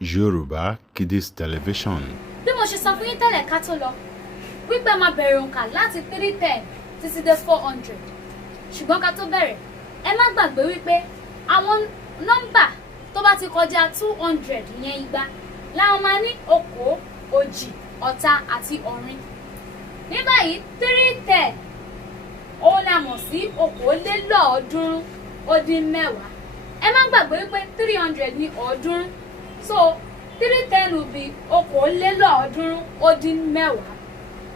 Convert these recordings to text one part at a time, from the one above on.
Yorùbá Kids Television. Bí mo ṣe sọ fún yín tẹ́lẹ̀ ká tó lọ, wípé máa bẹ̀rẹ̀ òǹkà láti 310 títí dé 400. Ṣùgbọ́n ká tó bẹ̀rẹ̀, ẹ má gbàgbé wípé àwọn nọ́mbà tó bá ti kọjá 200 ìyẹn igba làwọn máa ní okòó, òjì, ọ̀ta àti ọ̀rin. Ní báyìí 310 òun la mọ̀ sí okòólélọ́ọ̀ọ́dúnrún ó dín mẹ́wàá. Ẹ má gbàgbé wípé 300 ní ọ̀ọ́dúnrún. So 310 will be okòólélọ́ọ̀ọ́dúnrún ó dín mẹ́wàá.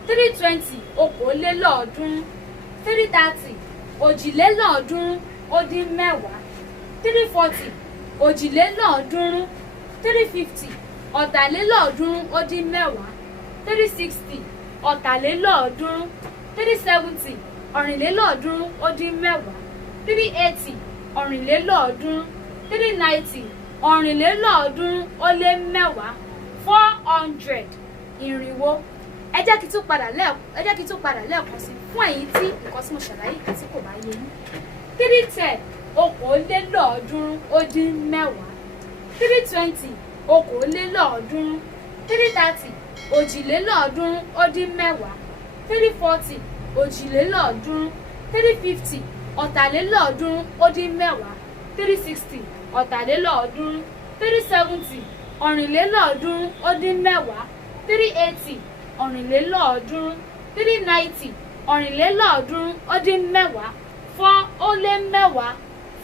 320 okòólélọ́ọ̀ọ́dúnrún. 330 òjìlélọ́ọ̀ọ́dúnrún ó dín mẹ́wàá. 340 òjìlélọ́ọ̀ọ́dúnrún. 350 ọ̀tàlélọ́ọ̀ọ́dúnrún ó dín mẹ́wàá. 360 ọ̀tàlélọ́ọ̀ọ́dúnrún. 370 ọ̀rìnlélọ́ọ̀ọ́dúnrún ó dín mẹ́wàá. 380 ọ̀rìnlélọ́ọ̀ọ́dúnrún. 390 ọ̀rìnlélọ́ọ̀ọ́dúnrún ó lé mẹ́wàá. 400 ìrìnwó. Ẹ jẹ́ kí tún padà lẹ́ẹ̀kan sí fún ẹ̀yin tí nǹkan tí mo ṣàlàyé kan tí kò bá yé yín. 310 okòólélọ́ọ̀ọ́dúnrún ó dín mẹ́wàá. 320 okòólélọ́ọ̀ọ́dúnrún. 330 òjìlélọ́ọ̀ọ́dúnrún ó dín mẹ́wàá. 340 òjìlélọ́ọ̀ọ́dúnrún. 350 ọ̀tàlélọ́ọ̀ọ́dúnrún ó dín mẹ́wàá. 360 ọ̀tàlélọ́ọ̀ọ́dúnrún. 370 ọ̀rìnlélọ́ọ̀ọ́dúnrún ó dín mẹ́wàá. 380 ọ̀rìnlélọ́ọ̀ọ́dúnrún. 390 ọ̀rìnlélọ́ọ̀ọ́dúnrún ó dín mẹ́wàá. 4 ó lé mẹ́wàá.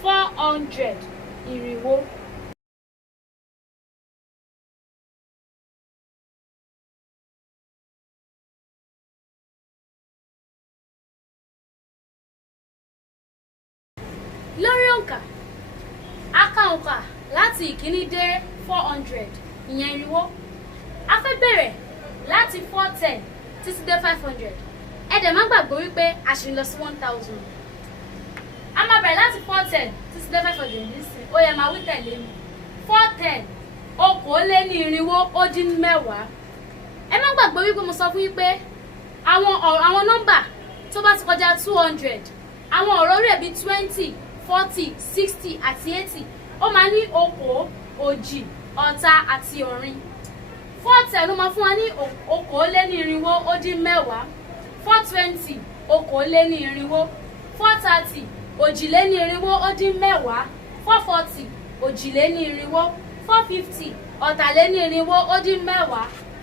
400 ìrìnwó. Lórí òǹkà, a kà òǹkà láti ìkíní dé 400 ìyẹn ìrìnwó. A fẹ́ bẹ̀rẹ̀ láti 410 títí dé 500. Ẹ dẹ̀ má gbàgbé wípé a ṣì ń lọ sí 1000. A máa bẹ̀rẹ̀ láti 410 títí dé 500 nísìn. Ó yẹ máa wí tẹ̀lé mi. 410 okòólénírínwó ó dín mẹ́wàá. Ẹ má gbàgbé wípé mo sọ fún yín pé àwọn nọ́mbà tó bá ti kọjá 200, àwọn ọ̀rọ̀ rẹ̀ bíi 20, 40, 60 àti 80 ó máa ní okòó, òjì, ọ̀ta àti ọ̀rin. 410 ló máa fún wa ní okòólénírínwó ó dín mẹ́wàá. 420 okòólénírínwó. 430 òjìlénírínwó ó dín mẹ́wàá. 440 òjìlénírínwó. 450 ọ̀tàlénírínwó ó dín mẹ́wàá.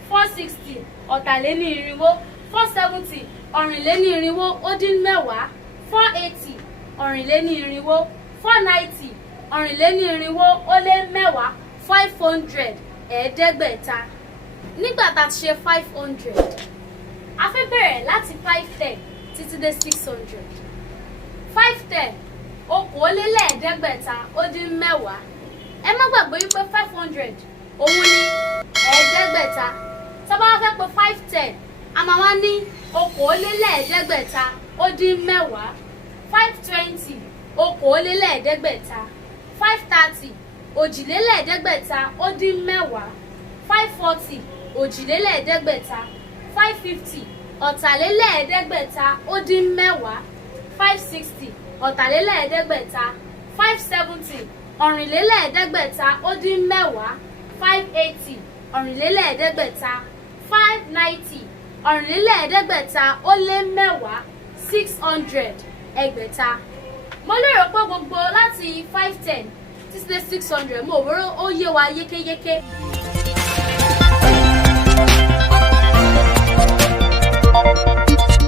460 ọ̀tàlénírínwó. 470 ọ̀rìnlénírínwó ó dín mẹ́wàá. 480 ọ̀rìnlénírínwó. 490 ọ̀rìnlénírínwó ó lé mẹ́wàá. 500 ẹ̀ẹ́dẹ́gbẹ̀ta. Nígbà tá a ti ṣe 500, a fẹ́ bẹ̀rẹ̀ láti 510 títí dé 600. 510 okòólélẹ́ẹ̀ẹ́dẹ́gbẹ̀ta ó dín mẹ́wàá. Ẹ má gbàgbé wípé 500 òun ni ẹ̀ẹ́dẹ́gbẹ̀ta. Tá a bá wá fẹ́ pé 510, a máa wá ní okòólélẹ́ẹ̀ẹ́dẹ́gbẹ̀ta ó dín mẹ́wàá. 520 okòólélẹ́ẹ̀ẹ́dẹ́gbẹ̀ta. 530 òjìlélẹ́ẹ̀ẹ́dẹ́gbẹ̀ta ó dín mẹ́wàá. 540 òjìlélẹ́ẹ̀ẹ́dẹ́gbẹ̀ta. 550 ọ̀tàlélẹ́ẹ̀ẹ́dẹ́gbẹ̀ta ó dín mẹ́wàá. 560 ọ̀tàlélẹ́ẹ̀ẹ́dẹ́gbẹ̀ta. 570 ọ̀rìnlélẹ́ẹ̀ẹ́dẹ́gbẹ̀ta ó dín mẹ́wàá. 580 ọ̀rìnlélẹ́ẹ̀ẹ́dẹ́gbẹ̀ta. 590 ọ̀rìnlélẹ́ẹ̀ẹ́dẹ́gbẹ̀ta ó lé mẹ́wàá. 600 ẹgbẹ̀ta. Mo lérò pé gbogbo láti 510 títí dé 600 mo rò ó yé wa yékéyéké.